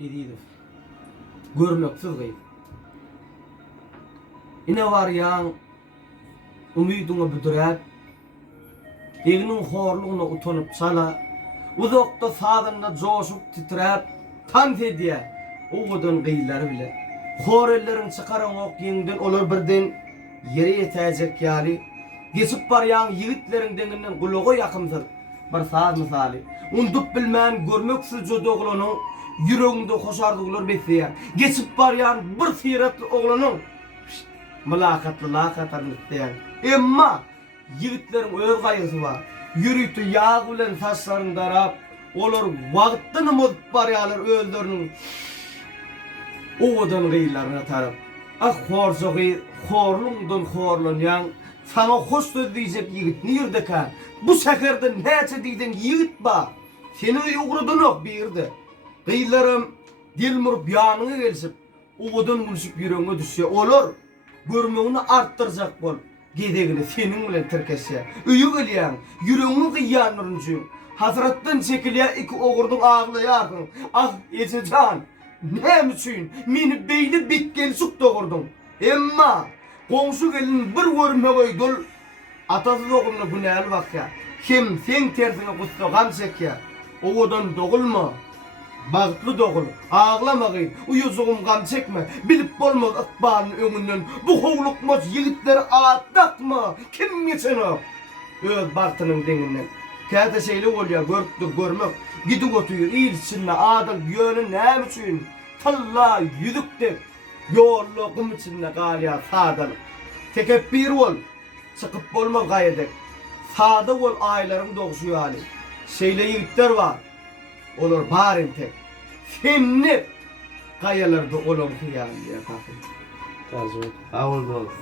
ediydi. Görmeksiz gayb. Ine var yan umiduna büdürät, eginin horluğuna utanıp sala, uzakta sağdında coşup titrep, tan diye, oğudun gıyları bile. Horellerin çıkaran ok yengden olur birden yere yetecek yali, geçip baryan yiğitlerin deninden kuluğu yakımdır. Bir saat misali. Undup bilmän görmeksiz jodoglanyň yüreğinde hoşardygylar besleýär. Geçip baryan bir siratly oglanyň mülakatly lakatarly isleýär. Emma yigitleriň öz gaýgysy bar. Ýürüýti ýag bilen saçlaryny darap, olar wagtyny bozup barýarlar özleriniň owadan gıylarına tarap. Ah horsogy, horlungdan horlanyan, sana hoş söz diyecek yigit ni yerde ka? Bu seherde näçe diýden yigit ba? Seni ýogrudun ok bir yerde. Gıylarım dilmur biyanyna gelsip, owadan gülüşüp yüreğine düşse olar. Görmeğini arttıracak bol. Gedegini senin bilen tirkeşe. Üyü gelýän, yüreğini gıýanlaryň üçin. Hazratdan çekilýär iki ogurdun ağlaýardyň. Ah, Ececan, Ne üçün meni beyni bitken suk doğurdun. Emma komşu gelin bir görme koydul. Atası doğumlu günahlı bak ya. Kim sen tersine kustu gam çek ya. Oğudan doğulma. Bağıtlı doğul. Ağlama gıyın. Uyuzuğum gam çekme. Bilip bolmaz akbarın önünden. Bu hoğlukmaz yiğitleri ağatlatma. Kim geçen o? Öz bartının deninden. Kâte şeyli olya görüktü görmek. Gidi götüyür ilsinle adal yönü ne için? Talla yüdükte yollu kum içinde galya sadal. Tekebbir ol. Çıkıp bolma gayedek. Sağda ol ayların doğuşu hali. Şeyle yiğitler var. Olur barin tek. Femni kayalarda olan hiyali ya bakın. Tarzı. Sağ ol dost.